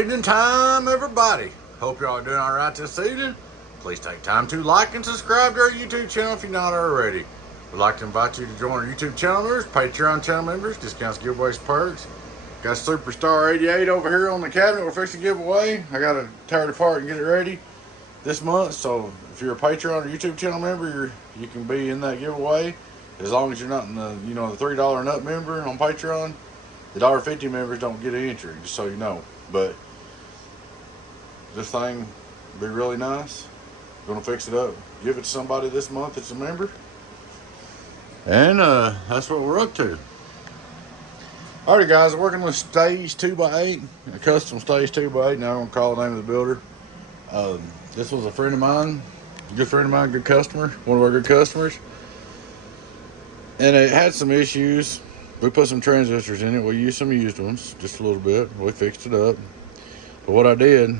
evening time, everybody. Hope y'all are doing all right this evening. Please take time to like and subscribe to our YouTube channel if you're not already. We'd like to invite you to join our YouTube channel members, Patreon channel members, discounts, giveaways, perks. Got Superstar 88 over here on the cabinet we're fixing to give away. I got to tear it apart and get it ready this month. So if you're a Patreon or YouTube channel member, you can be in that giveaway. As long as you're not in the, the $3 and up member on Patreon. The $1.50 members don't get an entry, just so you know. But this thing will be really nice. Gonna fix it up, give it to somebody this month that's a member. And that's what we're up to. Alrighty guys, I'm working with stage 2x8, a custom stage 2x8. Now I'm gonna call the name of the builder. This was a friend of mine, a good friend of mine, good customer, one of our good customers. And it had some issues. We put some transistors in it. We used some used ones, just a little bit. We fixed it up. But what I did,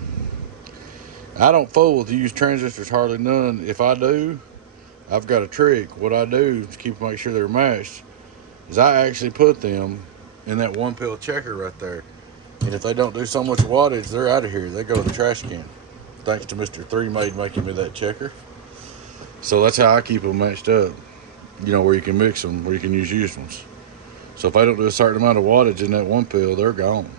I don't fool with used transistors hardly none. If I do, I've got a trick. What I do to make sure they're matched is I actually put them in that one pill checker right there. And if they don't do so much wattage, they're out of here. They go to the trash can. Thanks to Mr. 3Made making me that checker. So that's how I keep them matched up. Where you can mix them, where you can use used ones. So if I don't do a certain amount of wattage in that one pill, they're gone.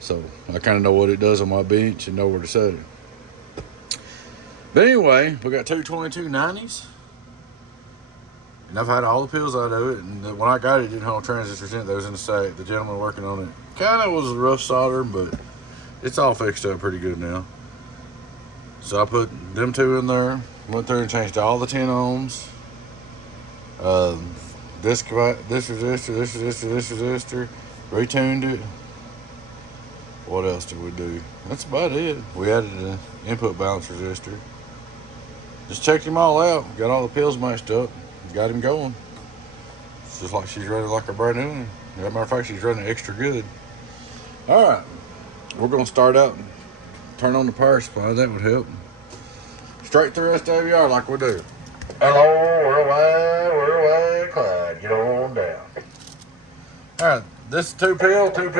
So I kind of know what it does on my bench and know where to set it. But anyway, we got two 2290s. And I've had all the pills out of it. And when I got it, it didn't have no transistors in it. That was in the sack. The gentleman working on it kind of was a rough solder, but it's all fixed up pretty good now. So I put them two in there. Went through and changed all the 10 ohms. This resistor, retuned it. What else did we do? That's about it. We added an input balance resistor. Just checked him all out. Got all the pills matched up. Got him going. It's just like she's running like a brand new one. As a matter of fact, she's running extra good. All right. We're going to start out and turn on the power supply. That would help. Straight through SWR like we do. Hello, worldwide, Clyde. Get on down. All right, this is two pill input.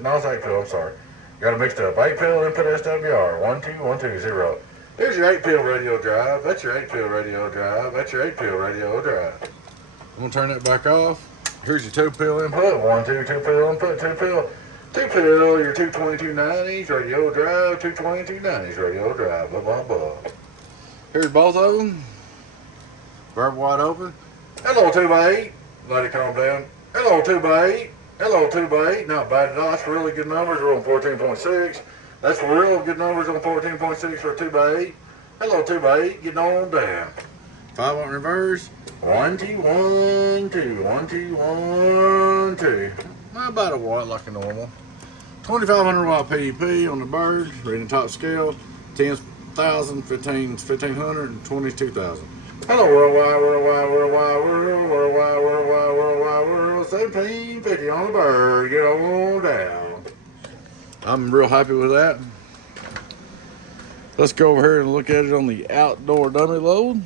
No, it's 8 pill. I'm sorry. Got it mixed up. 8 pill input SWR. 12120. There's your 8 pill radio drive. That's your 8 pill radio drive. That's your 8 pill radio drive. I'm gonna turn that back off. Here's your 2 pill input. 2 pill input. 2 pill. 2 pill. Your 22290s radio drive. 22290s radio drive. Blah blah blah. Here's both of them. Grab wide open. Hello, 2x8. Let it calm down. Hello, 2x8. Hello, 2x8. Not bad at all. That's really good numbers. We're on 14.6. That's real good numbers on 14.6 for 2x8. Hello, 2x8. Getting on down. 5-watt reverse. 1 T 1 2 1 T 1 2. About a watt like a normal. 2500 watt PEP on the bird. Reading top scale. 10,000, 1500, and 22,000. Hello, worldwide, 1750 on the bird. Get on down. I'm real happy with that. Let's go over here and look at it on the outdoor dummy load.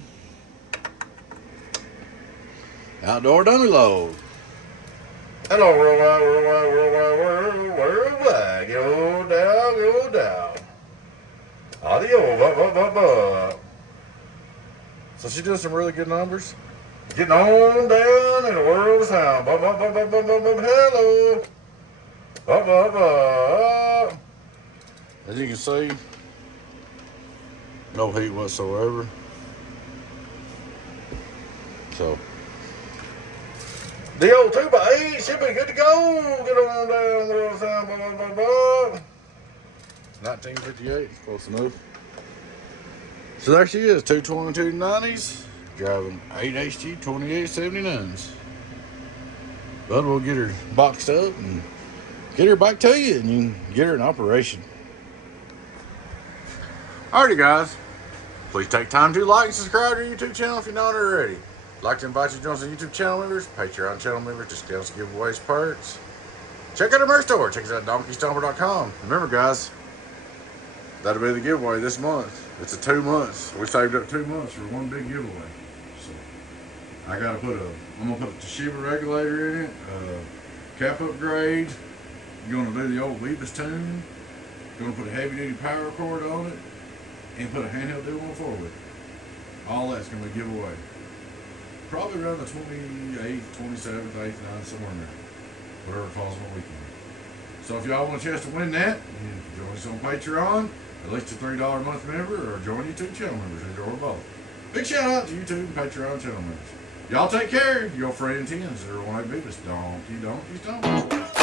Outdoor dummy load. Hello, worldwide. Go down. Audio, So she's doing some really good numbers. Getting on down in the world of sound. Hello. As you can see, no heat whatsoever. So the old 2x8 should be good to go. Get on down, world of sound. 1958, close enough. So there she is, 22290s, driving 8HG 2879s. But we'll get her boxed up and get her back to you, and you can get her in operation. Alrighty guys, please take time to like and subscribe to our YouTube channel if you're not already. I'd like to invite you to join us on YouTube channel members, Patreon channel members, discounts, giveaways, perks. Check out our merch store. Check us out at Stomper.com. Remember guys, that'll be the giveaway this month. It's a 2 months. We saved up 2 months for one big giveaway. So I'm gonna put a Toshiba regulator in it, cap upgrade, You're going to do the old Beavis tune. You're going to put a heavy duty power cord on it and put a handheld deal on the floor with it. All that's going to be giveaway. Probably around the 28th, 27th, 8th, 9th, somewhere in there. Whatever falls on the weekend. So if y'all want a chance to win that, you can join us on Patreon, at least a $3 a month member, or join YouTube channel members, either or both. Big shout out to YouTube and Patreon channel members. Y'all take care. Your friend 10s, 018 Beavis. Donkey, Stomper. We'll be right back.